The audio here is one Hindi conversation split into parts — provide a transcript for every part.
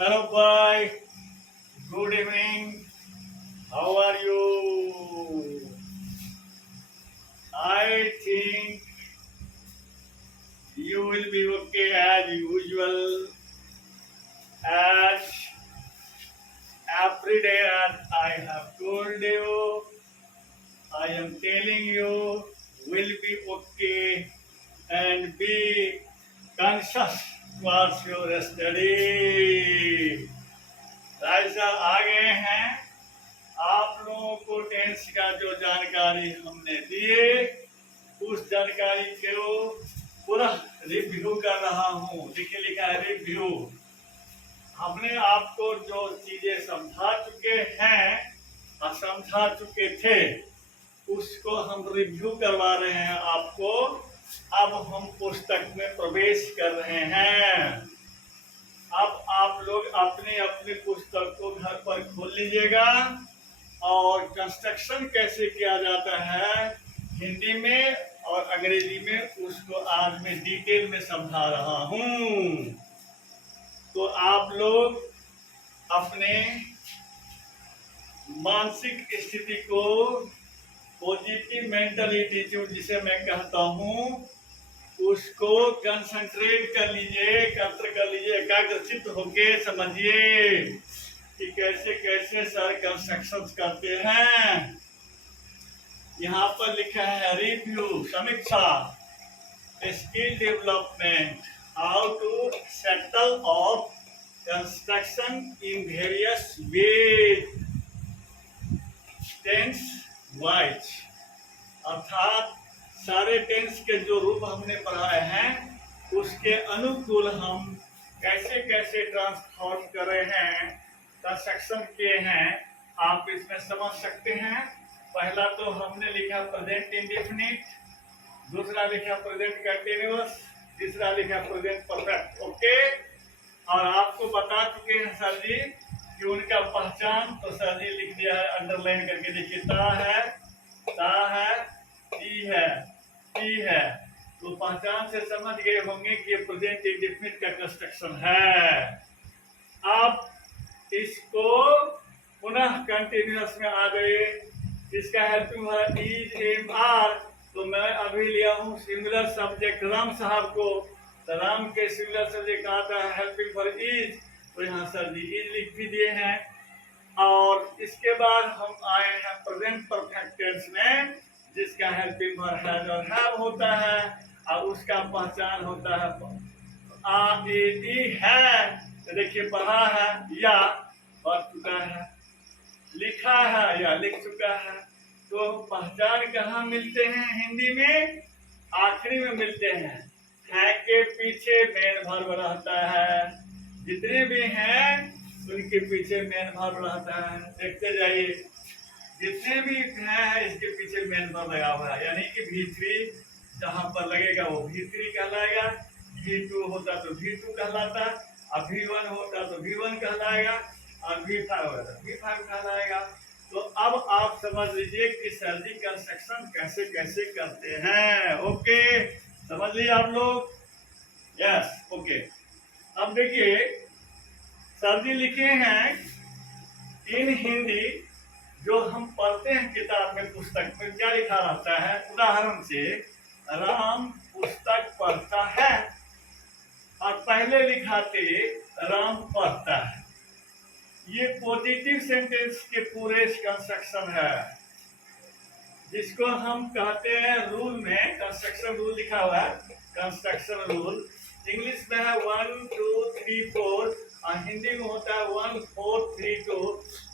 Hello, boy. Good evening. How are you? I think you will be okay as usual. As every day, as I have told you, I am telling you, will be okay and be conscious towards your study. राइसा आ गए हैं। आप लोगों को टेंस का जो जानकारी हमने दिए उस जानकारी को पुनः रिव्यू कर रहा हूँ। देखिए लिखा है रिव्यू। हमने आपको जो चीजें समझा चुके हैं और समझा चुके थे उसको हम रिव्यू करवा रहे हैं आपको। अब हम पुस्तक में प्रवेश कर रहे हैं। अब आप लोग अपनी अपनी पुस्तक को घर पर खोल लीजिएगा और कंस्ट्रक्शन कैसे किया जाता है हिंदी में और अंग्रेजी में उसको आज मैं डिटेल में समझा रहा हूँ। तो आप लोग अपने मानसिक स्थिति को पॉजिटिव मेंटल एटीट्यूड जिसे मैं कहता हूँ उसको कंसंट्रेट कर लीजिए, एकाग्र कर लीजिए, एकाग्रचित होके समझिए कि कैसे कैसे सर कंस्ट्रक्शन करते हैं। यहाँ पर लिखा है रिव्यू, समीक्षा, skill development, how to settle of construction in various ways, tense wise, अर्थात सारे टेंस के जो रूप हमने पढ़ाए हैं उसके अनुकूल हम कैसे कैसे ट्रांसफॉर्म कर रहे हैं, कंस्ट्रक्शन किए हैं, आप इसमें समझ सकते हैं। पहला तो हमने लिखा प्रेजेंट इंडेफिनिट, दूसरा लिखा प्रेजेंट कंटिन्यूअस, तीसरा लिखा प्रेजेंट परफेक्ट। ओके, और आपको बता चुके हैं सर जी कि उनका पहचान तो सर जी लिख दिया है अंडरलाइन करके। देखिए ता है, टी है, टी है, तो पहचान से समझ गए होंगे कि ये प्रेजेंट इंडेफिनिट का कंस्ट्रक्शन है। अब इसको पुनः कंटिन्यूअस में आ गए। इसका helping verb is, am, are, तो मैं अभी लिया हूँ सिंगुलर सब्जेक्ट राम साहब को, तो राम के सिंगुलर सब्जेक्ट आता है हेल्पिंग वर्ब इज, तो यहाँ सर जी इज लिख भी दिए हैं। और इसके बाद हम आए हैं प्रेजेंट परफेक्ट टेंस में जिसका हेल्पिंग वर्ब हैज और हैव होता है और उसका पहचान होता है आ ए टी है। तो देखिए पढ़ा है या पढ़ चुका है, लिखा है या लिख चुका है। तो पहचान कहाँ मिलते हैं हिंदी में? आखिरी में मिलते हैं। है के पीछे मेन वर्ब रहता है, जितने भी हैं उनके पीछे मेन वर्ब रहता है। देखते जाइए, जितने भी हैं इसके पीछे मेन वर्ब लगा हुआ है, यानी कि V3 जहां पर लगेगा वो V3 कहलाएगा, V2 होता तो V2 कहलाता, और V1 होता तो V1 कहलाएगा, और V5 होता तो V5 कहलाएगा। तो अब आप समझ लीजिए कि सर्जी कंस्ट्रक्शन कैसे कैसे करते हैं। ओके, समझ लिए आप लोग? Yes, okay. अब देखिए सर्जी लिखे हैं इन हिंदी जो हम पढ़ते हैं किताब में, पुस्तक में क्या लिखा रहता है? उदाहरण से राम पुस्तक पढ़ता है, और पहले लिखा थे राम पढ़ता है। ये पॉजिटिव सेंटेंस के पूरे कंस्ट्रक्शन है जिसको हम कहते हैं रूल में कंस्ट्रक्शन रूल लिखा हुआ है। कंस्ट्रक्शन रूल इंग्लिश में है 1 2 3 4 और हिंदी में होता है 1 4 3 2,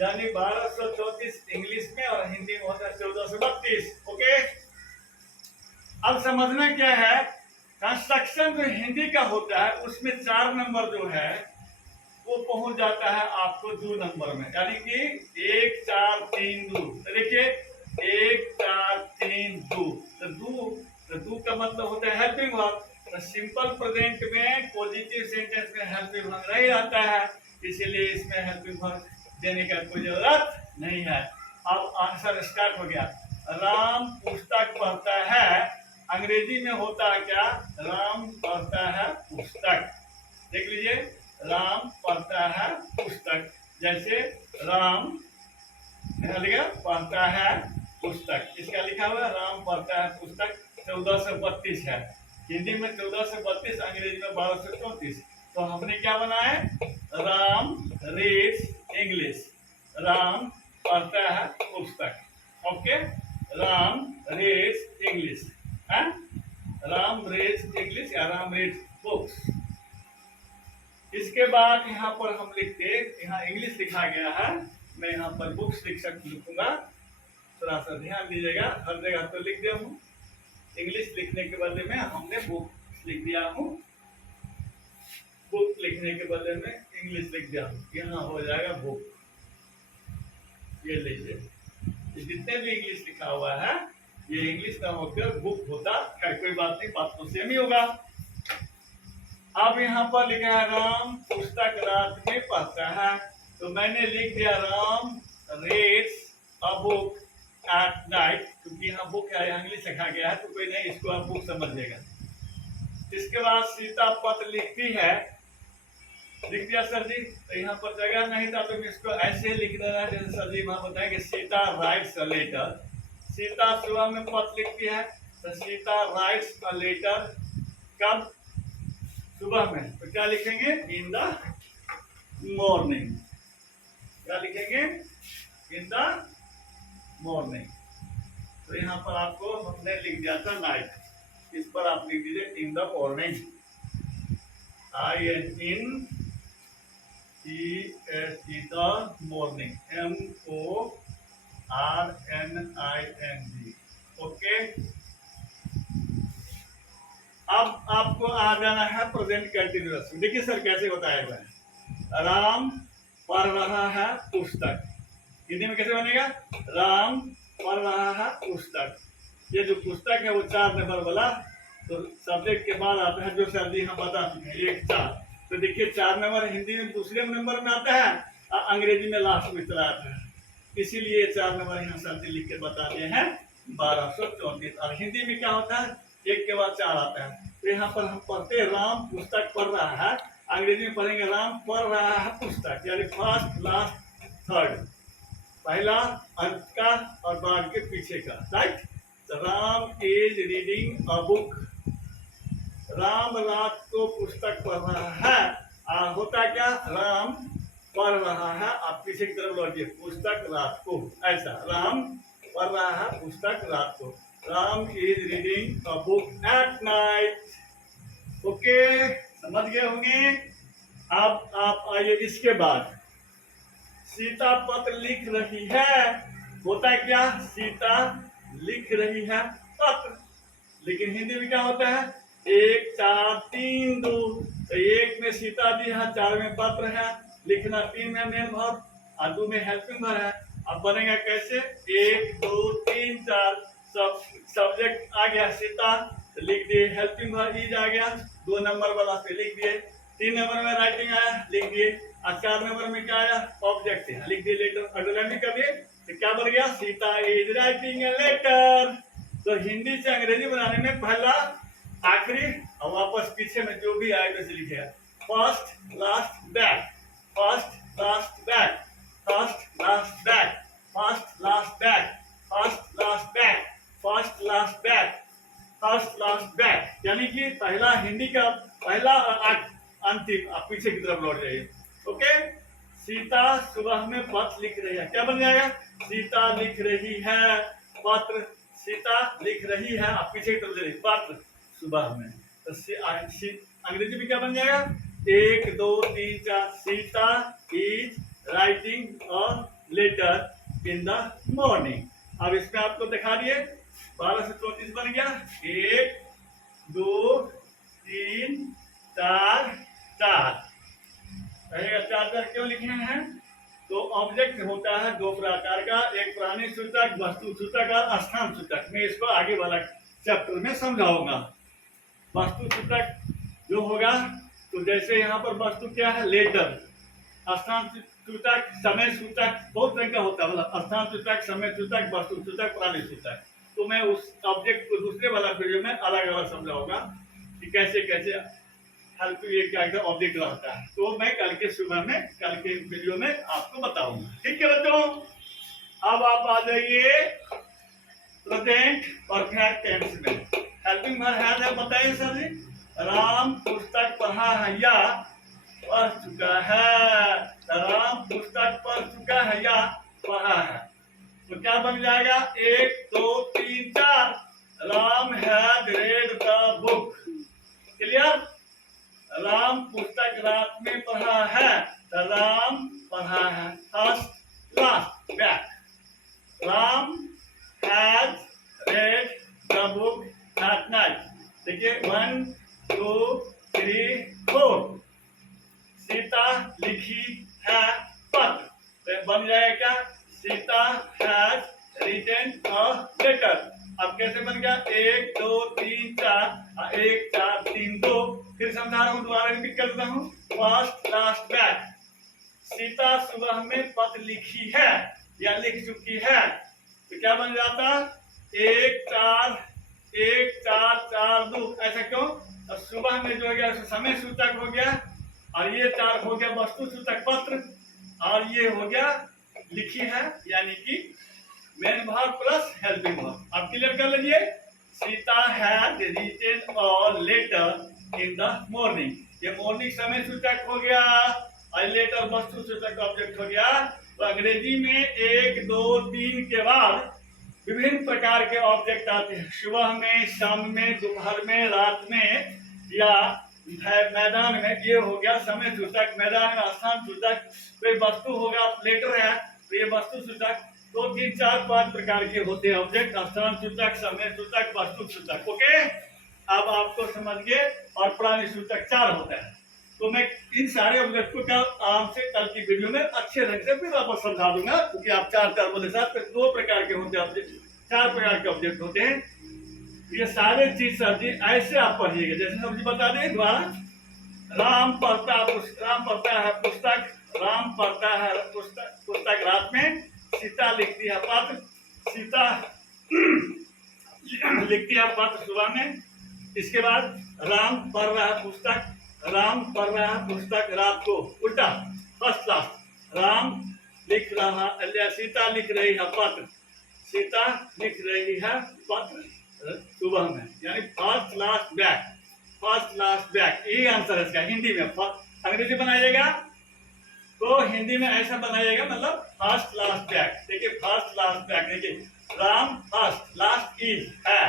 यानी 1234 इंग्लिश में और हिंदी में होता है 1432। ओके, अब समझना क्या है, कंस्ट्रक्शन जो हिंदी का होता है उसमें 4 नंबर जो है वो पहुंच जाता है आपको 2 नंबर में, यानी कि 1 4 3 2। तो देखिए 1 4 3 2, तो दो का मतलब होता है हेल्पिंग वर्ब। तो सिंपल प्रेजेंट में पॉजिटिव सेंटेंस में हेल्पिंग वर्ब नहीं रहता है, इसीलिए इसमें हेल्पिंग वर्ब देने का कोई जरूरत नहीं है। अब आंसर स्टार्ट हो गया। राम पुस्तक पढ़ता है, अंग्रेजी में होता है क्या? राम पढ़ता है पुस्तक। देख लीजिए राम पढ़ता है पुस्तक। जैसे राम यहाँ लिखा पढ़ता है पुस्तक, इसका लिखा हुआ है राम पढ़ता है पुस्तक। 1432 है, हिंदी में 1432, अंग्रेजी में 1234। तो हमने क्या बनाया, राम रीड्स इंग्लिश, राम पढ़ता है पुस्तक। ओके, राम रीड्स इंग्लिश है, राम रीड्स इंग्लिश या राम रीड्स बुक्स। इसके बाद यहाँ पर हम लिखते, यहाँ इंग्लिश लिखा गया है, मैं यहाँ पर बुक्स लिखूंगा, थोड़ा सा ध्यान दीजिएगा। हर जगह तो लिख दिया हूँ, इंग्लिश लिखने के बदले में हमने बुक लिख दिया हूँ, बुक लिखने के बदले में इंग्लिश लिख दिया हूँ। यहाँ हो जाएगा बुक, ये लीजिए, जितने भी इंग्लिश लिखा हुआ है ये इंग्लिश ना होकर बुक होता। खैर कोई बात नहीं, बात तो सेम ही होगा। अब यहाँ पर लिखा है राम पुस्तक रात में पढ़ता है, तो मैंने लिख दिया Ram reads a book at night, क्योंकि यहाँ बुक है, यहाँ इंग्लिश लिखा गया है तो कोई नहीं इसको आप बुक समझिएगा। इसके बाद सीता पत्र लिखती है, लिख दिया सर जी, तो यहाँ पर जगह नहीं था तो इसको ऐसे लिख देना जैसे सर जी वहां बताएंगे Sita writes a letter. Sita सुबह में पत्र लिखती है, तो सीता राइट्स अ लेटर कब, सुबह में, तो क्या लिखेंगे, इन द मॉर्निंग। क्या लिखेंगे, इन द मॉर्निंग। तो यहाँ पर आपको हमने लिख दिया था नाइट, इस पर आप लिख दीजिए in the morning, I N in E the morning, MORNING। Okay, अब आपको आ जाना है प्रेजेंट कंटिन्यूअस। देखिए सर कैसे बताया गया है, राम पढ़ रहा है पुस्तक, हिंदी में कैसे बनेगा, राम पढ़ रहा है पुस्तक। ये जो पुस्तक है वो 4 नंबर वाला, तो सब्जेक्ट के बाद आता है जो सर जी हम बता चुके हैं 1 4। तो देखिए 4 नंबर हिंदी में दूसरे नंबर में आता है और अंग्रेजी में लास्ट में चला आता है, इसीलिए 4 नंबर यहाँ सर जी लिख के बता दिए हैं 1234। और हिंदी में क्या होता है, 1 के बाद 4 आता है। तो यहाँ पर हम पढ़ते राम पुस्तक पढ़ रहा है, अंग्रेजी में पढ़ेंगे राम पढ़ रहा है पुस्तक, यानी फर्स्ट लास्ट थर्ड, पहला अंत का और बाद के पीछे का, right. Ram is reading a book, Ram रात को पुस्तक पढ़ रहा है, होता क्या, राम पढ़ रहा है, आप पीछे की तरफ लौटिए, पुस्तक रात को, ऐसा राम पढ़ रहा है पुस्तक रात को, Ram is reading a book at night. Okay, समझ गए होंगे। अब आप आइए, इसके बाद सीता पत्र लिख रही है, होता है क्या, सीता लिख रही है पत्र, लेकिन हिंदी में क्या होता है, 1 4 3 2, तो 1 में सीता जी है, 4 में पत्र है, लिखना 3 में मेन वर्ब और 2 में हेल्पिंग वर्ब है। अब बनेगा कैसे, 1 2 3 4, सब सब्जेक्ट आ गया सीता, तो लिख दिए, हेल्पिंग वर्ब इज आ गया, 2 नंबर वाला पे लिख दिए, 3 नंबर में राइटिंग आया लिख दिए, और 4 नंबर में क्या आया, ऑब्जेक्ट है, लिख दिए लेटर, अंडरलाइन कर दिए, तो क्या बन गया, Sita is writing a letter. तो हिंदी से अंग्रेजी बनाने में पहला आखिरी और वापस पीछे में जो भी आए वैसे लिखे, first last back, first last back, first last back, first last back, first last back, first last back, first last back, यानी कि पहला हिंदी का पहला अंतिम, आप पीछे की तरफ लौट जाइए। ओके, सीता सुबह में पत्र लिख रही है, क्या बन जाएगा, सीता लिख रही है पत्र, सीता लिख रही है, आप पीछे की तरफ जाइए, पत्र सुबह में, तो अंग्रेजी में क्या बन जाएगा, 1 2 3 4, Sita is writing a letter in the morning. अब इसमें आपको दिखा दिए 12 से 34 बन गया, 1 2 3 4 4 रहेगा, 4 क्यों लिखे हैं, तो ऑब्जेक्ट होता है 2 प्रकार का, एक प्राणी सूचक, वस्तु सूचक और स्थान सूचक। मैं इसको आगे वाला चैप्टर में समझाऊंगा। वस्तु सूचक जो होगा, तो जैसे यहाँ पर वस्तु क्या है, लेटर, स्थान सूचक, समय सूचक, बहुत तरह का होता है, मतलब स्थान सूचक, समय सूचक, वस्तु सूचक, प्राणी सूचक। तो मैं उस ऑब्जेक्ट को दूसरे वाला वीडियो में अलग अलग समझाऊंगा कि कैसे कैसे हेल्प ये क्या ऑब्जेक्ट रहता है, तो मैं कल के सुबह में, कल के वीडियो में आपको बताऊंगा। ठीक है बच्चों, अब आप आ जाइए प्रेजेंट परफेक्ट टेंस में। हेल्पिंग वर्ब है, बताइए सर जी। राम पुस्तक पढ़ा है या पढ़ चुका है। राम पुस्तक पढ़ चुका है या पढ़ा है, तो क्या बन जाएगा? 1 2 3 4। Ram had read the book. Clear? Ram पुस्तक रात में पढ़ा है, तो राम पढ़ा है। First last back. Ram has read the book at night. देखिए 1 2 3 4। सीता लिखी है पत्र, तो बन जाएगा Sita has written a letter. अब कैसे बन गया? 1 2 3 4, 1 4 3 2। फिर समझा रहा हूँ, दोबारा रिपीट कर देता हूँ। First last back. सीता सुबह में पत्र लिखी है या लिख चुकी है, तो क्या बन जाता? 1 4 1 4 4 2। ऐसा क्यों? अब सुबह में जो हो गया समय सूचक हो गया, और ये 4 हो गया वस्तु सूचक पत्र, और ये हो गया लिखी है, यानी कि main verb plus helping verb. आप क्लियर कर लीजिए। Sita had written a letter in the morning. ये मॉर्निंग समय सूचक हो गया, और लेटर वस्तु सूचक ऑब्जेक्ट हो गया। तो अंग्रेजी में 1 2 3 के बाद विभिन्न प्रकार के ऑब्जेक्ट आते हैं। सुबह में, शाम में, दोपहर में, रात में, या मैदान में। ये हो गया समय सूचक। मैदान में स्थान सूचक। कोई वस्तु होगा, लेटर है, तो ये वस्तु सूचक। 2 3 4 5 प्रकार के होते हैं ऑब्जेक्ट। स्थान सूचक, समय सूचक, वस्तु सूचक। ओके, अब आपको समझ गए। और प्राणी सूचक 4 होता है। तो मैं इन सारे ऑब्जेक्ट को आराम से कल की वीडियो में अच्छे ढंग से फिर आपको समझा दूंगा, क्योंकि आप 4 बोले साथ 2 प्रकार के होते हैं ऑब्जेक्ट, 4 प्रकार के ऑब्जेक्ट होते हैं। ये सारे चीज सर जी ऐसे आप पढ़िएगा, जैसे सर जी बता दें द्वारा। राम पढ़ता है पुस्तक, राम पढ़ता है पुस्तक रात में। सीता लिखती है पत्र, सीता लिखती है पत्र सुबह में। इसके बाद राम पढ़ रहा है पुस्तक, राम पढ़ रहा है पुस्तक रात को। उल्टा, फर्स्ट क्लास। राम लिख रहा, सीता लिख रही है पत्र, सीता लिख रही है पत्र सुबह में, यानी first last back. First last back, यही आंसर है इसका हिंदी में। अंग्रेजी बनाइएगा तो हिंदी में ऐसा बनाइएगा, मतलब फर्स्ट लास्ट बैक। देखिए फर्स्ट लास्ट बैक, देखिए राम फर्स्ट, लास्ट इज है,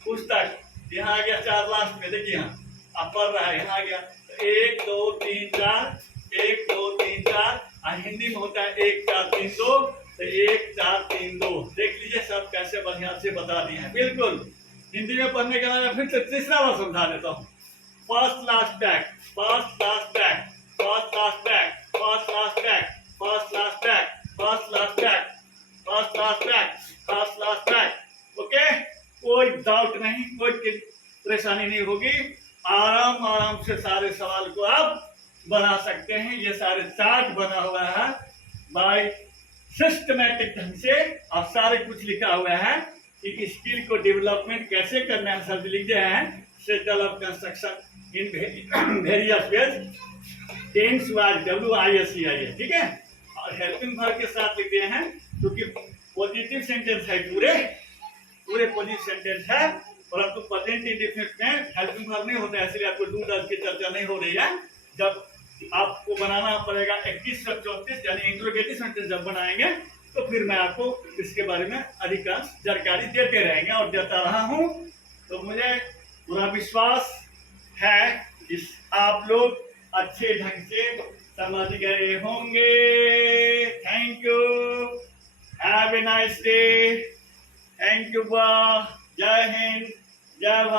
पुस्तक यहाँ आ गया 4 लास्ट में। देखिए यहाँ आप पढ़ रहा है, यहाँ आ गया 1 2 3 4, 1 2 3 4। हिंदी में होता है 1 4 3 2, तो 1 4 3 2। देख लीजिए सब कैसे बढ़िया से बता दिए हैं। बिल्कुल हिंदी में पढ़ने के बाद फिर से तीसरा बार समझा देता हूँ। First last back, first last back, first last back, first last back, first last back, first last back, first last back, first last back. Okay, कोई डाउट नहीं, कोई परेशानी नहीं होगी। आराम आराम से सारे सवाल को आप बना सकते हैं। ये सारे चार्ट बना हुआ है बाय सिस्टमैटिक ढंग से, और सारे कुछ लिखा हुआ है कि स्किल को डेवलपमेंट कैसे करना है। सब लिखे हैं settle of construction in various ways. Tense wise WISE, ठीक है। और हेल्पिंग वर्ब के साथ लिखते हैं, क्योंकि पॉजिटिव सेंटेंस है, पूरे पॉजिटिव सेंटेंस है, परंतु प्रेजेंट इंडेफिनिट में हेल्पिंग वर्ब नहीं होता है, इसलिए आपको डू डज की चर्चा नहीं हो रही है। जब आपको बनाना पड़ेगा 21 और 34, यानी इंट्रोगेटिव सेंटेंस जब बनाएंगे, तो फिर मैं आपको इसके बारे में अधिकांश जानकारी देते रहेंगे और देता रहा हूँ। तो मुझे पूरा विश्वास है कि आप लोग अच्छे ढंग से समझ गए होंगे। Thank you, have a nice day. Thank you, जय हिंद, जय भारत।